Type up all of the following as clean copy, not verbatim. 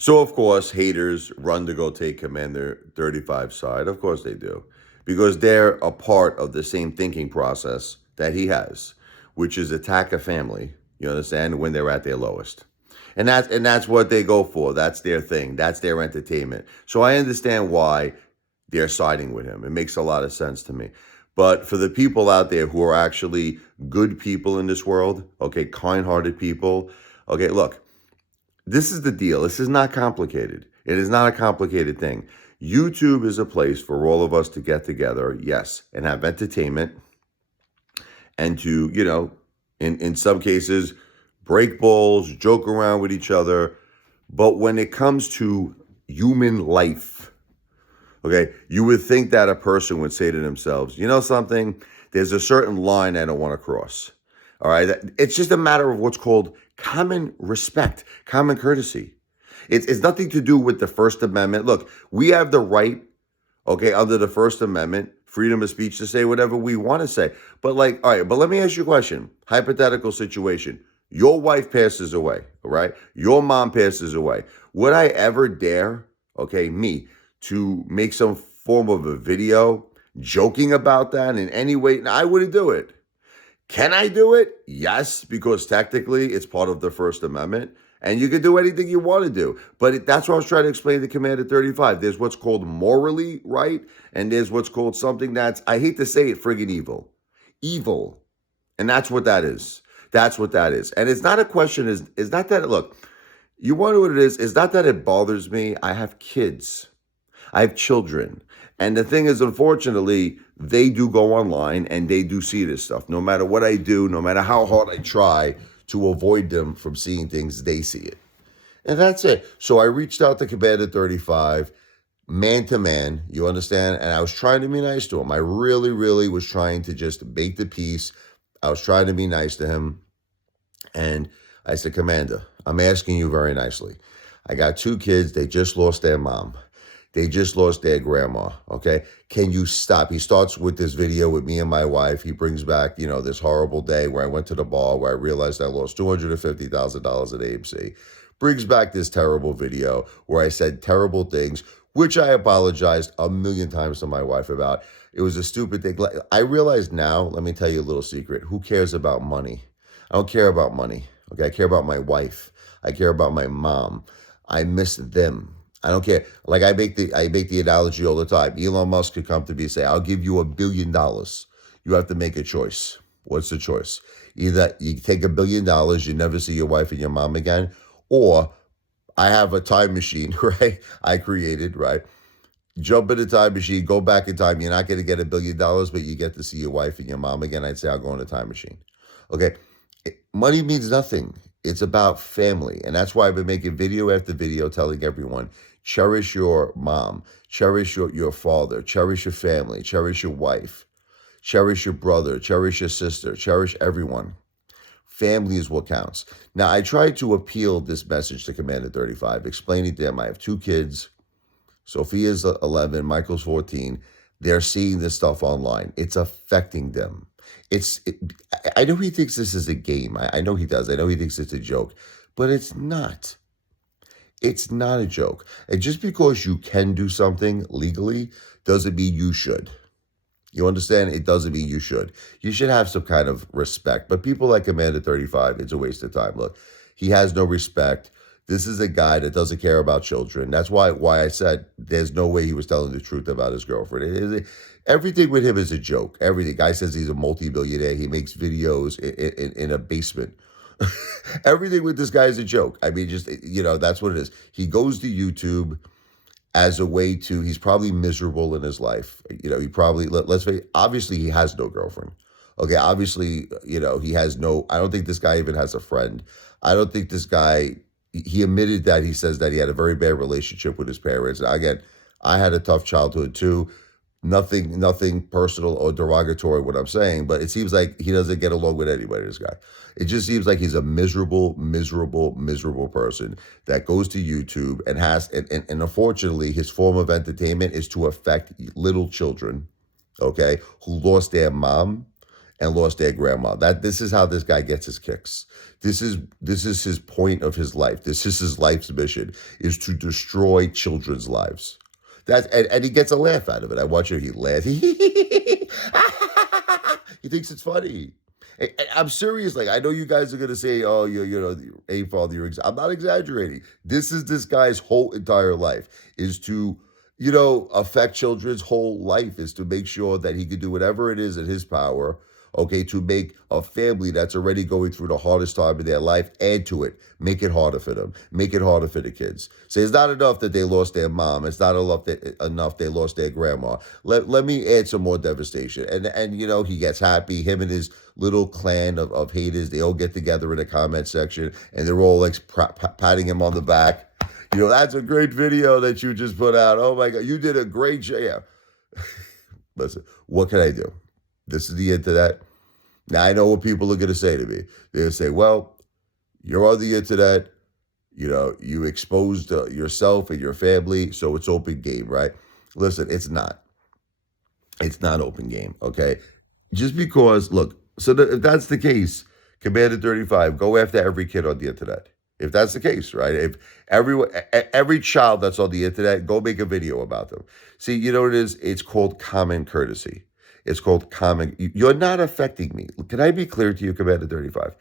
So, of course, haters run to go take Commander 35's side. Of course they do. Because they're a part of the same thinking process that he has, which is attack a family, you understand, when they're at their lowest. And that's what they go for. That's their thing. That's their entertainment. So I understand why they're siding with him. It makes a lot of sense to me. But for the people out there who are actually good people in this world, okay, kind-hearted people, okay, look, this is the deal. This is not complicated. It is not a complicated thing. YouTube is a place for all of us to get together, yes, and have entertainment and to, in some cases, break balls, joke around with each other. But when it comes to human life, okay, you would think that a person would say to themselves, you know something, there's a certain line I don't want to cross. All right. It's just a matter of what's called common respect, common courtesy. It's nothing to do with the First Amendment. Look, we have the right, okay, under the First Amendment, freedom of speech to say whatever we want to say. But all right, but let me ask you a question. Hypothetical situation. Your wife passes away, all right? Your mom passes away. Would I ever dare, okay, me, to make some form of a video joking about that in any way? No, I wouldn't do it. Can I do it? Yes, because technically it's part of the First Amendment. And you can do anything you want to do. But that's what I was trying to explain to Commander 35. There's what's called morally right, and there's what's called something that's, I hate to say it, friggin' evil. Evil. And that's what that is. That's what that is. And it's not a question, is not that, look, you wonder what it is. It's not that it bothers me. I have kids. I have children. And the thing is, unfortunately, they do go online and they do see this stuff. No matter what I do, no matter how hard I try to avoid them from seeing things, they see it. And that's it. So I reached out to Commander 35, man to man, you understand? And I was trying to be nice to him. I really, really was trying to just make the peace. I was trying to be nice to him. And I said, Commander, I'm asking you very nicely. I got two kids. They just lost their mom. They just lost their grandma, okay? Can you stop? He starts with this video with me and my wife. He brings back, this horrible day where I went to the bar where I realized I lost $250,000 at AMC. Brings back this terrible video where I said terrible things, which I apologized a million times to my wife about. It was a stupid thing. I realize now, let me tell you a little secret. Who cares about money? I don't care about money, okay? I care about my wife. I care about my mom. I miss them. I don't care. Like I make the analogy all the time. Elon Musk could come to me and say, I'll give you $1 billion. You have to make a choice. What's the choice? Either you take $1 billion, you never see your wife and your mom again, or I have a time machine, right? I created, right? Jump in a time machine, go back in time. You're not going to get $1 billion, but you get to see your wife and your mom again. I'd say I'll go in a time machine. Okay. Money means nothing. It's about family. And that's why I've been making video after video telling everyone, cherish your mom, cherish your father, cherish your family, cherish your wife, cherish your brother, cherish your sister, cherish everyone. Family is what counts. Now, I tried to appeal this message to Commander 35, explaining to him I have two kids. Sophia's 11, Michael's 14. They're seeing this stuff online. It's affecting them. I know he thinks this is a game. I know he does. I know he thinks it's a joke, but it's not. It's not a joke. And just because you can do something legally doesn't mean you should. You understand? It doesn't mean you should. You should have some kind of respect. But people like Commander 35, it's a waste of time. Look, he has no respect. This is a guy that doesn't care about children. That's why I said there's no way he was telling the truth about his girlfriend. Everything with him is a joke. Everything. Guy says he's a multi-billionaire. He makes videos in a basement. Everything with this guy is a joke. I mean, just, that's what it is. He goes to YouTube as a way to, he's probably miserable in his life. He probably, let's face it, obviously he has no girlfriend. Okay, obviously, he has no, I don't think this guy even has a friend. I don't think this guy, he admitted that he says that he had a very bad relationship with his parents. Again, I had a tough childhood too. Nothing personal or derogatory what I'm saying, but it seems like he doesn't get along with anybody, this guy. It just seems like he's a miserable person that goes to YouTube and and unfortunately his form of entertainment is to affect little children, okay, who lost their mom and lost their grandma. This is how this guy gets his kicks. This is his point of his life. This is his life's mission, is to destroy children's lives. And he gets a laugh out of it. I watch him, he laughs. He thinks it's funny. I'm serious. Like, I know you guys are gonna say, "Oh, a father." I'm not exaggerating. This is this guy's whole entire life, is to, affect children's whole life, is to make sure that he can do whatever it is in his power, okay, to make a family that's already going through the hardest time in their life, add to it, make it harder for them, make it harder for the kids. Say it's not enough that they lost their mom, it's not enough they lost their grandma. Let me add some more devastation. And he gets happy. Him and his little clan of haters, they all get together in the comment section, and they're all like patting him on the back. That's a great video that you just put out. Oh my God, you did a great job. Yeah. Listen, what can I do? This is the internet. Now, I know what people are going to say to me. They're going to say, well, you're on the internet. You exposed yourself and your family, so it's open game, right? Listen, it's not. It's not open game, okay? Just because, look, so if that's the case, Commander 35, go after every kid on the internet. If that's the case, right? If every child that's on the internet, go make a video about them. See, you know what it is? It's called common courtesy. It's called common. You're not affecting me. Can I be clear to you, Commander 35?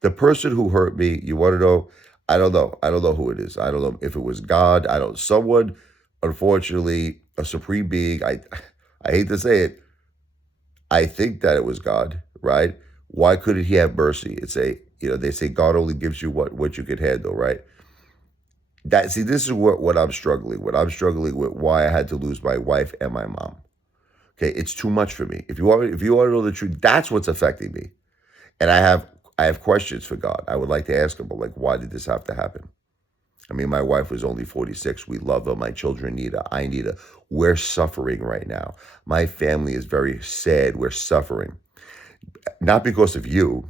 The person who hurt me, you want to know? I don't know. I don't know who it is. I don't know if it was God. I don't. Someone, unfortunately, a supreme being. I hate to say it. I think that it was God, right? Why couldn't he have mercy? They say God only gives you what you can handle, right? This is what I'm struggling with. I'm struggling with why I had to lose my wife and my mom. Okay, it's too much for me. If you want to know the truth, that's what's affecting me. And I have questions for God. I would like to ask him, but like, why did this have to happen? I mean, my wife was only 46. We love her. My children need her. I need her. We're suffering right now. My family is very sad. We're suffering. Not because of you.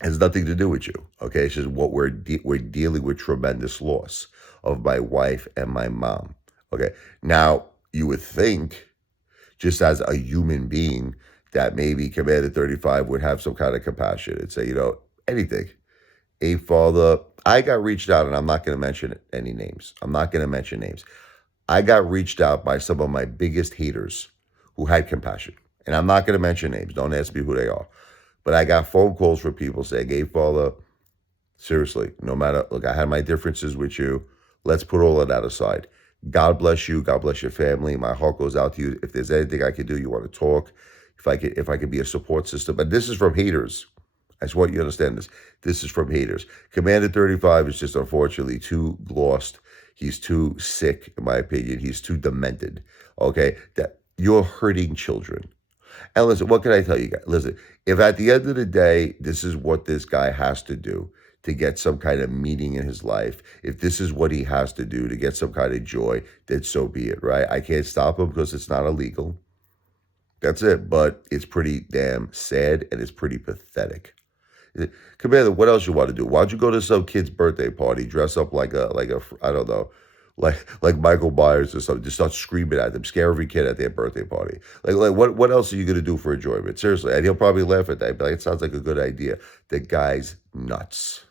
It has nothing to do with you. Okay, it's just what we're dealing with tremendous loss of my wife and my mom. Okay, now you would think, just as a human being, that maybe Commander 35 would have some kind of compassion and say, anything. A father, I got reached out, and I'm not going to mention any names. I'm not going to mention names. I got reached out by some of my biggest haters who had compassion. And I'm not going to mention names. Don't ask me who they are. But I got phone calls from people saying, hey, father, seriously, no matter, look, I had my differences with you. Let's put all of that aside. God bless you. God bless your family. My heart goes out to you. If there's anything I can do, you want to talk, if I could be a support system. But this is from haters. I just want you to understand this. This is from haters. Commander 35 is just unfortunately too lost. He's too sick, in my opinion. He's too demented. Okay? That you're hurting children. And listen, what can I tell you guys? Listen, if at the end of the day, this is what this guy has to do to get some kind of meaning in his life, if this is what he has to do to get some kind of joy, then so be it, right? I can't stop him because it's not illegal. That's it. But it's pretty damn sad, and it's pretty pathetic. Commander, what else you want to do? Why don't you go to some kid's birthday party, dress up like a I don't know, like Michael Myers or something, just start screaming at them, scare every kid at their birthday party. Like what else are you gonna do for enjoyment? Seriously. And he'll probably laugh at that, but it sounds like a good idea. The guy's nuts.